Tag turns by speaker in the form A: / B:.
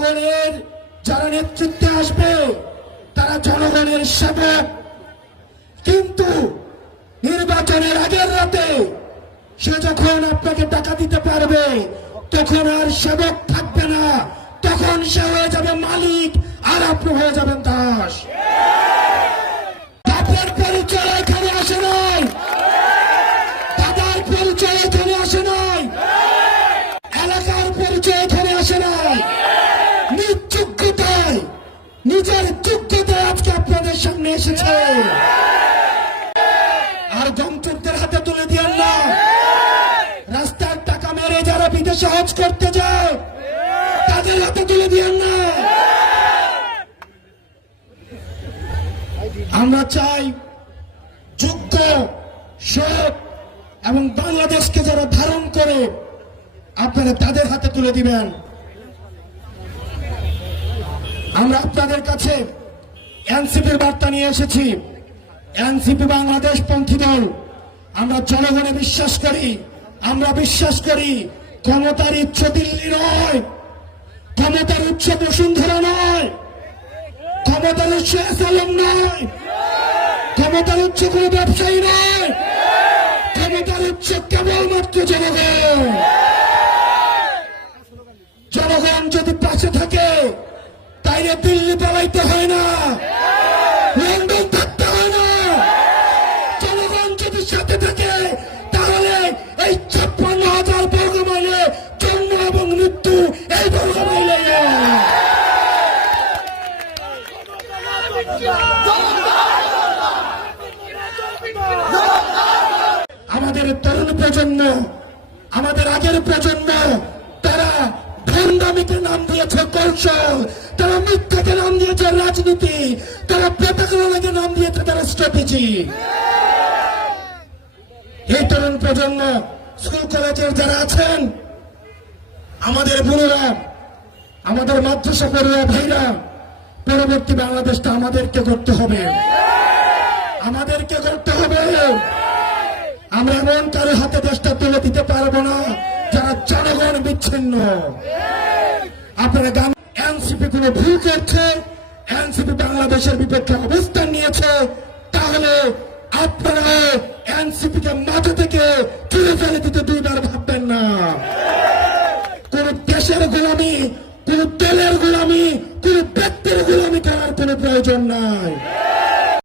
A: জনগণের যারা নেতৃত্বে আসবে, তারা জনগণের সেবক। কিন্তু নির্বাচনের আগের রাতে সে যখন আপনাকে টাকা দিতে পারবে, তখন আর সেবক থাকবে না। তখন সে হয়ে যাবে মালিক আর আপনি হয়ে যাবেন দাস। নিজের যোগ্যতায় আজকে আপনাদের সামনে এসেছে। আর যন্ত্রদের হাতে তুলে দিয়েন না। রাস্তার টাকা মেরে যারা বিদেশে হজ করতে যায়, তাদের হাতে তুলে দিয়েন না। আমরা চাই যোগ্য, সৎ এবং বাংলাদেশকে যারা ধারণ করে, আপনারা তাদের হাতে তুলে দিবেন। আমরা আপনাদের কাছে এনসিপির বার্তা নিয়ে এসেছি। এনসিপি বাংলাদেশ পন্থী দল। আমরা জনগণে বিশ্বাস করি, আমরা বিশ্বাস করি ক্ষমতার ইচ্ছ দিল্লি নয়, ক্ষমতার উচ্চ বসুন্ধরা নয়, ক্ষমতার উচ্চ এসালম নয়, ক্ষমতার উচ্চ কোনো ব্যবসায়ী নয়, ক্ষমতার উচ্চ কেবলমাত্র জনগণ। জনগণ যদি পাশে থাকে তাইলে দিল্লি পালাইতে হয় না। লন্ডন থাকতে হয় না। জনগণ যদি সাথে থাকে, তাহলে এই ছাপ্পান্ন হাজার জন্ম এবং মৃত্যু এই আমাদের তরুণ প্রজন্ম, আমাদের আগের প্রজন্ম তারা ভণ্ডামিকে নাম দিয়েছে কৌশল তারা মিথ্যাকে নাম দিয়েছে রাজনীতি, তারা পেতাকে নাম দিয়েছে তারা স্ট্র্যাটেজি এই তরুণ প্রজন্ম স্কুল কলেজের যারা আছেন, আমাদের বোনেরা, আমাদের মাদ্রাসা পড়ুয়া ভাইরা, পরবর্তী বাংলাদেশটা আমাদেরকে করতে হবে। আমাদেরকে করতে হবে। আমরা এমন কারও হাতে দেশটা তুলে দিতে পারব না, যারা জনগণ বিচ্ছিন্ন। আপনারা গান এনসিপি কোনো ভুল করছে, এনসিপি বাংলাদেশের বিপক্ষে অবস্থান নিয়েছে। তাহলে আপনারা এনসিপি কে মাথা থেকে তুলে ফেলে দিতে দুইবার ভাববেন না। কোন দেশের গোলামি, কোন তেলের গোলামি, কোন ব্যক্তির গোলামি করার কোনো প্রয়োজন নাই।